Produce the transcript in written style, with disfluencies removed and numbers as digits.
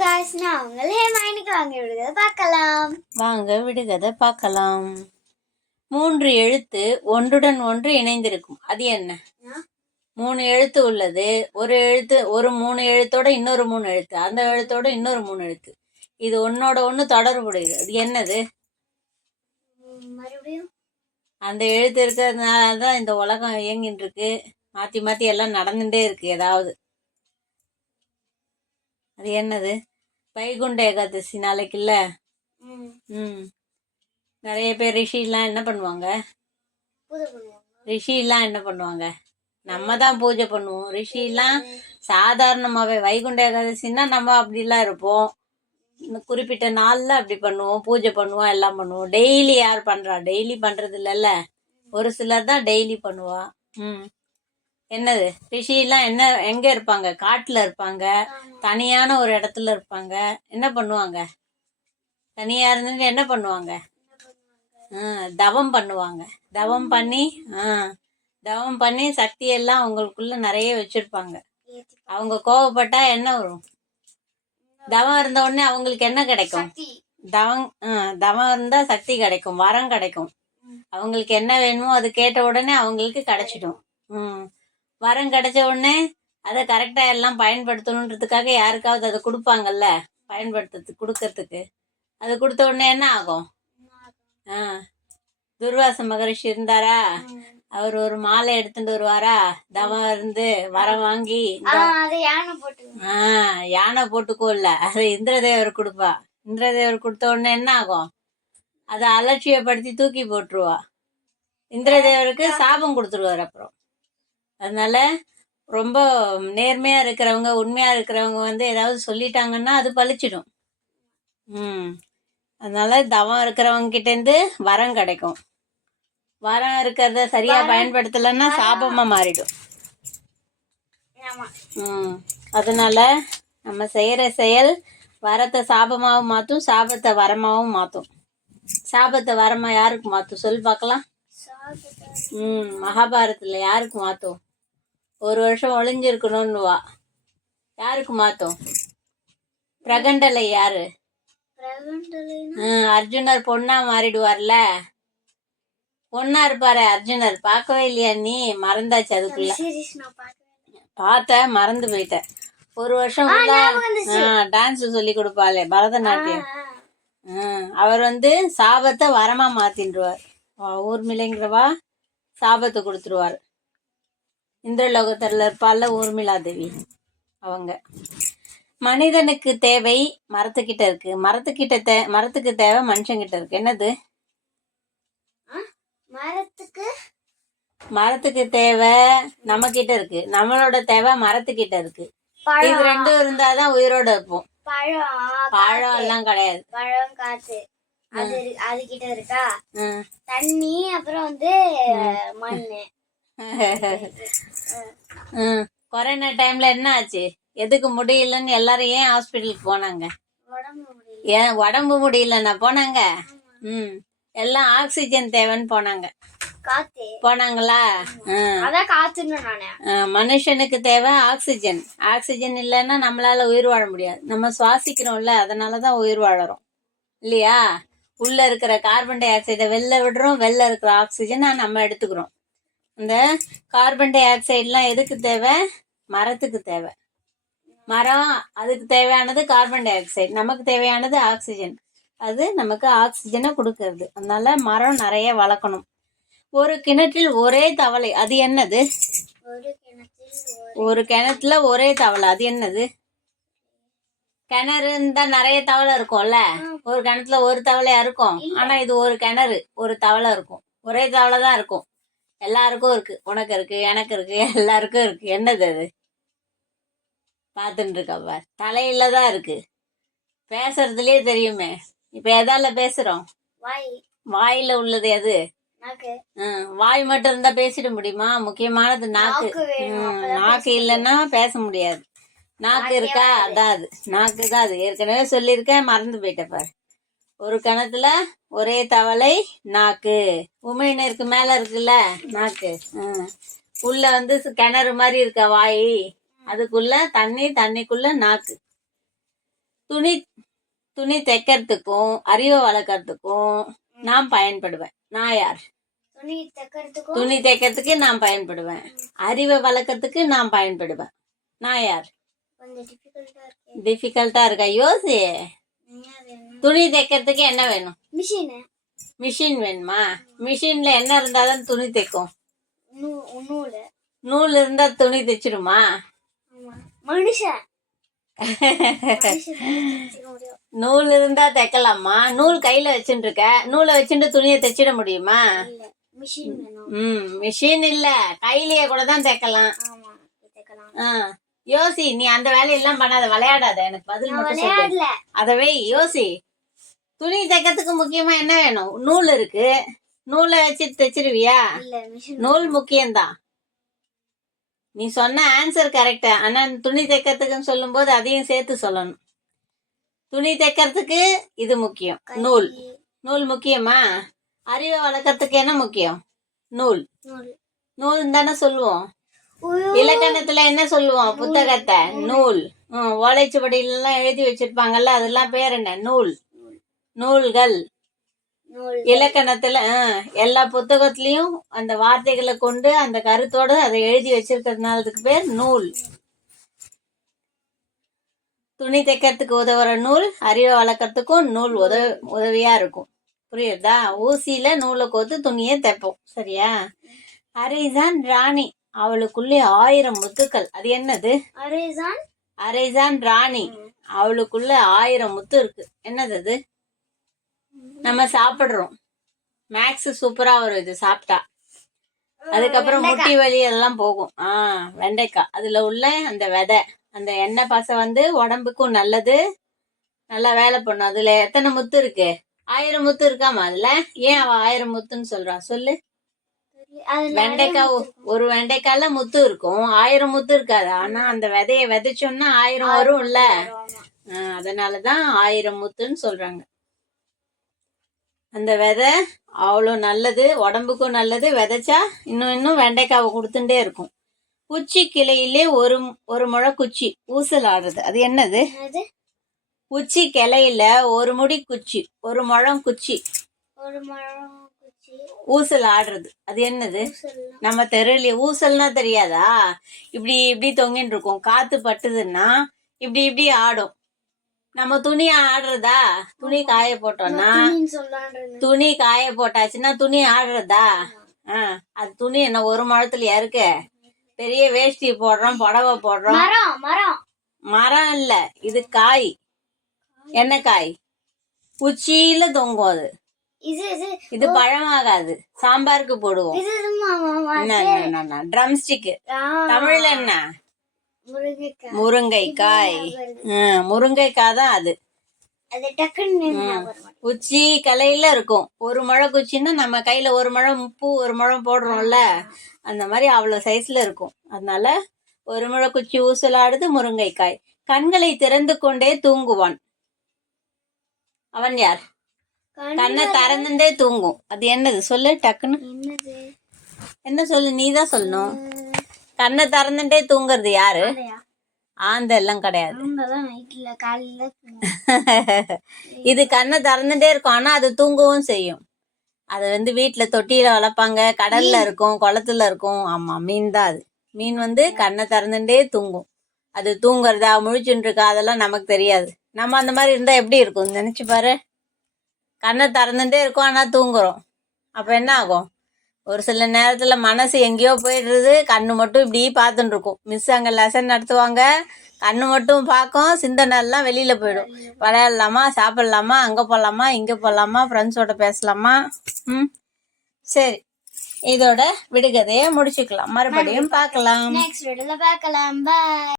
guys, நான் உங்களே மைனிக்கு வாங்க விடுகதை பார்க்கலாம். 3 எழுத்து ஒன்றுடன் ஒன்று இணைந்திருக்கும். அது என்ன? 3 எழுத்து உள்ளது. ஒரு 3 எழுத்தோட இன்னொரு 3 எழுத்து, அந்த எழுத்தோட இன்னொரு 3 எழுத்து. இது ஒன்னோட ஒன்று தொடர்புடையது. அது என்னது? மறுபடியும் அந்த எழுத்து இருக்கிறதுனால தான் இந்த உலகம் இயங்கிட்டு இருக்கு. மாற்றி மாற்றி எல்லாம் நடந்துட்டே இருக்கு. ஏதாவது அது என்னது? வைகுண்ட ஏகாதசி நாளைக்கு இல்லை? நிறைய பேர் ரிஷிலாம் என்ன பண்ணுவாங்க? ரிஷிலாம் என்ன பண்ணுவாங்க? நம்ம தான் பூஜை பண்ணுவோம். ரிஷிலாம் சாதாரணமாகவே வைகுண்ட ஏகாதசின்னா நம்ம அப்படிலாம் இருப்போம். இந்த குறிப்பிட்ட நாளில் அப்படி பண்ணுவோம், பூஜை பண்ணுவோம், எல்லாம் பண்ணுவோம். டெய்லி யார் பண்ணுறா? டெய்லி பண்ணுறது இல்லைல்ல, ஒரு சிலர் தான் டெய்லி பண்ணுவா. என்னது? ரிஷிலாம் என்ன எங்கே இருப்பாங்க? காட்டில் இருப்பாங்க, தனியான ஒரு இடத்துல இருப்பாங்க. என்ன பண்ணுவாங்க? தனியாக இருந்துட்டு என்ன பண்ணுவாங்க? தவம் பண்ணுவாங்க. தவம் பண்ணி சக்தியெல்லாம் அவங்களுக்குள்ள நிறைய வச்சிருப்பாங்க. அவங்க கோவப்பட்டா என்ன வரும்? தவம் இருந்த உடனே அவங்களுக்கு என்ன கிடைக்கும்? தவம் இருந்தா சக்தி கிடைக்கும், வரம் கிடைக்கும். அவங்களுக்கு என்ன வேணுமோ அது கேட்ட உடனே அவங்களுக்கு கிடைச்சிடும். வரம் கிடைச்ச உடனே அதை கரெக்டாக எல்லாம் பயன்படுத்தணுன்றதுக்காக யாருக்காவது அதை கொடுப்பாங்கல்ல, கொடுக்கறதுக்கு. அது கொடுத்த உடனே என்ன ஆகும்? துர்வாச மகரிஷி இருந்தாரா, அவர் ஒரு மாலை எடுத்துட்டு வருவாரா, தவம் இருந்து வரம் வாங்கி யானை போட்டுக்கோல்ல, அதை இந்திரதேவர் கொடுப்பா. இந்திரதேவர் கொடுத்த உடனே என்ன ஆகும்? அதை அலட்சியப்படுத்தி தூக்கி போட்டுருவா. இந்திரதேவருக்கு சாபம் கொடுத்துருவார். அப்புறம் அதனால ரொம்ப நேர்மையா இருக்கிறவங்க, உண்மையா இருக்கிறவங்க ஏதாவது சொல்லிட்டாங்கன்னா அது பழிச்சிடும். அதனால தவம் இருக்கிறவங்க கிட்ட இருந்து வரம் கிடைக்கும். வரம் இருக்கிறத சரியா பயன்படுத்தலைன்னா சாபமா மாறிடும். அதனால நம்ம செய்யற செயல் வரத்தை சாபமாவும் மாற்றும், சாபத்தை வரமாவும் மாற்றும். சாபத்தை வரமா யாருக்கு மாற்றும்? சொல்லி பார்க்கலாம். மகாபாரதத்துல யாருக்கு மாற்றும்? 1 வருஷம் ஒளிஞ்சிருக்கணும்னுவா. யாருக்கு மாற்றும்? பிரகண்டலை யாரு? அர்ஜுனர் பொண்ணா மாறிடுவார்ல. பொண்ணா இருப்பாரு அர்ஜுனர். பார்க்கவே இல்லையா நீ? மறந்தாச்சு. அதுக்குள்ள பார்த்த, மறந்து போயிட்ட. 1 வருஷம் டான்ஸ் சொல்லி கொடுப்பாளே, பரதநாட்டியம். அவர் சாபத்தை வரமா மாத்தின்றுவார். ஊர்மிளைங்கிறவா சாபத்தை கொடுத்துருவார். இந்திரலோகத்தில் இருப்பால ஊர்மிளா தேவி அவங்க. மனிதனுக்கு தேவை மரத்துக்கிட்ட இருக்கு, மரத்துக்கு தேவை மனுஷங்கிட்ட இருக்கு. என்னது? மரத்துக்கு தேவை நம்ம கிட்ட இருக்கு, நம்மளோட தேவை மரத்துக்கிட்ட இருக்கு. இது 2 இருந்தாதான் உயிரோட இருப்போம். பழம் எல்லாம் கிடையாது. பழம் காத்து அது கிட்ட இருக்கா? தண்ணி, அப்புறம் மண்ணு. கொரோனா டைம்ல என்ன ஆச்சு? எதுக்கு முடியலன்னு எல்லாரும் ஏன் ஹாஸ்பிட்டலுக்கு போனாங்க? ஏன் உடம்பு முடியலன்னா போனாங்க? எல்லாம் ஆக்சிஜன் தேவைன்னு போனாங்க. போனாங்களா? மனுஷனுக்கு தேவை ஆக்சிஜன். ஆக்சிஜன் இல்லைன்னா நம்மளால உயிர் வாழ முடியாது. நம்ம சுவாசிக்கிறோம்ல, அதனாலதான் உயிர் வாழறோம் இல்லையா? உள்ள இருக்கிற கார்பன் டை ஆக்சைடை வெளில விடுறோம், வெளில இருக்கிற ஆக்சிஜனை நம்ம எடுத்துக்கிறோம். இந்த கார்பன் டை ஆக்சைடுலாம் எதுக்கு தேவை? மரத்துக்கு தேவை. மரம் அதுக்கு தேவையானது கார்பன் டை ஆக்சைடு, நமக்கு தேவையானது ஆக்சிஜன். அது நமக்கு ஆக்சிஜனை கொடுக்கறது. அதனால மரம் நிறைய வளர்க்கணும். ஒரு கிணற்றில் ஒரே தவளை, அது என்னது? ஒரு கிணத்துல ஒரே தவளை, அது என்னது? கிணறு இருந்தா நிறைய தவளை இருக்கும்ல, ஒரு கிணத்துல ஒரு தவளையா இருக்கும். ஆனா இது ஒரு கிணறு, ஒரு தவளை இருக்கும். ஒரே தவளை தான் இருக்கும். எல்லாருக்கும் இருக்கு, உனக்கு இருக்கு, எனக்கு இருக்கு, எல்லாருக்கும் இருக்கு. என்னது அது? பார்த்துட்டு இருக்கப்ப தலையில தான் இருக்கு. பேசுறதுலயே தெரியுமே. இப்ப எதால பேசுறோம்? வாயில உள்ளது எது? வாய் மட்டும் இருந்தா பேசிட முடியுமா? முக்கியமானது நாக்கு. நாக்கு இல்லைன்னா பேச முடியாது. நாக்கு இருக்கா? அதான் அது, நாக்கு தான் அது. ஏற்கனவே சொல்லியிருக்கேன், மறந்து போயிட்ட பாரு. ஒரு கிணத்துல ஒரே தவளை, நாக்கு. உமையினருக்கு மேல இருக்குல்ல நாக்கு. உள்ள கிணறு மாதிரி இருக்க வாய், அதுக்குள்ள தண்ணி, தண்ணிக்குள்ள நாக்கு. துணி துணி தைக்கிறதுக்கும் அறிவை வளர்க்கறதுக்கும் நான் பயன்படுவேன். நான் யார்? துணி தைக்கிறதுக்கும் துணி தைக்கிறதுக்கு நான் பயன்படுவேன். அறிவை வளர்க்கறதுக்கு நான் பயன்படுவேன். நான் யார்? கொஞ்சம் டிஃபிகல்ட்டா இருக்கு. டிஃபிகல்ட்டா இருக்கா? யோசி. துணி தைக்கிறதுக்கு என்ன வேணும்? மிஷின். மிஷின் வேணுமா? மிஷின்ல என்ன இருந்தாதான் துணி தைக்கும்? நூல். நூல் இருந்தா துணி தைச்சிடுமா? மனுஷன். நூல் இருந்தா தைக்கலாமா? நூல் கையில வச்சுட்டு இருக்க, நூலை வச்சுட்டு துணியை தைச்சிட முடியுமா? மிஷின் இல்ல, கையிலேயே கூட தான் தைக்கலாம். யோசி, நீ அந்த வேலையெல்லாம் பண்ணாத, விளையாடாத, எனக்கு பதில் மட்டும் சொல்லு. அதவே யோசி. துணி தைக்கிறதுக்கு முக்கியமா என்ன வேணும்? நூல் இருக்கு, நூலை வச்சு தைச்சிருவியா? நூல் முக்கியம்தான். நீ சொன்ன ஆன்சர் கரெக்டா, ஆனா துணி தைக்கிறதுக்குன்னு சொல்லும் போது அதையும் சேர்த்து சொல்லணும். துணி தைக்கிறதுக்கு இது முக்கியம், நூல். நூல் முக்கியமா? அறிவை வளர்க்கறதுக்கு என்ன முக்கியம்? நூல். நூல் தானே சொல்லுவோம். இலக்கணத்துல என்ன சொல்லுவோம்? புத்தகத்தை நூல். ஓலைச்சுவடியில எல்லாம் எழுதி வச்சிருப்பாங்கல்ல, அதெல்லாம் பேர் என்ன? நூல். நூல்கள். இலக்கணத்துல எல்லா புத்தகத்திலயும் அந்த வார்த்தைகளை கொண்டு அந்த கருத்தோட அதை எழுதி வச்சிருக்கிறதுனால அதுக்கு பேர் நூல். துணி தைக்கிறதுக்கு உதவுற நூல் அறிவை வளர்க்கறதுக்கும் நூல் உதவியா இருக்கும். புரியுதா? ஊசியில நூலை கோத்து துணியை தைப்போம். சரியா? அரைசான் ராணி, அவளுக்குள்ளே 1000 முத்துக்கள். அது என்னது? அரைசான் ராணி, அவளுக்குள்ள 1000 முத்து இருக்கு. என்னது அது? நம்ம சாப்பிடுறோம். மேக்ஸ் சூப்பரா வரும் இது சாப்பிட்டா. அதுக்கப்புறம் முட்டி வலி எல்லாம் போகும். வெண்டைக்காய். அதுல உள்ள அந்த விதை, அந்த எண்ணெய் பசை வந்து உடம்புக்கும் நல்லது, நல்லா வேலை பண்ணும். அதுல எத்தனை முத்து இருக்கு? 1000 முத்து இருக்காமா அதுல. ஏன் அவ 1000 முத்துன்னு சொல்றா சொல்லு. வெண்டைக்காய், ஒரு வெண்டைக்காய்ல முத்து இருக்கும், 1000 முத்து இருக்காது. ஆனா அந்த விதைய விதைச்சோம்னா 1000 வரும் இல்ல. அதனாலதான் 1000 முத்துன்னு சொல்றாங்க. அந்த விதை அவ்வளோ நல்லது, உடம்புக்கும் நல்லது. விதைச்சா இன்னும் வெண்டைக்காவை கொடுத்துட்டே இருக்கும். குச்சி கிளையிலே ஒரு முழ குச்சி ஊசல் ஆடுறது. அது என்னது? உச்சி கிளையில ஒரு முடி குச்சி, ஒரு முழம் குச்சி ஊசல் ஆடுறது. அது என்னது? நம்ம தெருல ஊசல்னா தெரியாதா? இப்படி இப்படி தொங்கின்னு இருக்கும். காத்து பட்டுதுன்னா இப்படி இப்படி ஆடும். நம்ம துணி ஆடுறதா? துணி காய போட்டோம்னா, துணி காய போட்டாச்சுன்னா துணி ஆடுறதா? அது துணி என்ன ஒரு முழத்துலயா இருக்கு? பெரிய வேஷ்டி போடுறோம், புடவை போடுறோம். மரம் இல்ல, இது காய். என்ன காய்? உச்சியில தொங்கும். அது இது பழமாகாது, சாம்பாருக்கு போடுவோம். Drum stick. தமிழ்ல என்ன? முருங்கைக்காய். முருங்கைக்காய் தான் அது. உச்சி கலையில இருக்கும். ஒரு முழம் குச்சின்னா நம்ம கையில ஒரு முழம் பூ, ஒரு முழம் போடுறோம்ல, அந்த மாதிரி அவ்வளவு சைஸ்ல இருக்கும். அதனால ஒரு முழ குச்சி ஊசலாடுது முருங்கைக்காய். கண்களை திறந்து கொண்டே தூங்குவான். அவன் யார்? கண்ணை திறந்துட்டே தூங்கும். அது என்னது சொல்லு டக்குன்னு. என்ன சொல்லு? நீதான் சொல்லணும். கண்ணை திறந்துட்டே தூங்குறது யாரு? ஆந்த எல்லாம் கிடையாது. இது கண்ணை திறந்துட்டே இருக்கும், ஆனா அது தூங்கவும் செய்யும். அது வந்து வீட்டுல தொட்டியில வளர்ப்பாங்க, கடல்ல இருக்கும், குளத்துல இருக்கும். ஆமா, மீன் தான் அது. மீன் வந்து கண்ணை திறந்துட்டே தூங்கும். அது தூங்குறதா முழிச்சுட்டு இருக்கா அதெல்லாம் நமக்கு தெரியாது. நம்ம அந்த மாதிரி இருந்தா எப்படி இருக்கும் நினைச்சு பாரு. கண்ணை திறந்துட்டே இருக்கும், ஆனா தூங்குறோம். அப்ப என்ன ஆகும்? ஒரு சில நேரத்துல மனசு எங்கேயோ போயிடுறது, கண்ணு மட்டும் இப்படி பார்த்துட்டு இருக்கும். மிஸ் அங்க லெசன் நடத்துவாங்க, கண்ணு மட்டும் பார்க்கும், சிந்தனை எல்லாம் வெளியில போயிடும். விளையாடலாமா, சாப்பிடலாமா, அங்க போலாமா, இங்க போலாமா, ஃப்ரெண்ட்ஸோட பேசலாமா. சரி, இதோட விடுகதையை முடிச்சுக்கலாம். மறுபடியும் பார்க்கலாம். நெக்ஸ்ட் வீடியோல பார்க்கலாம். பை.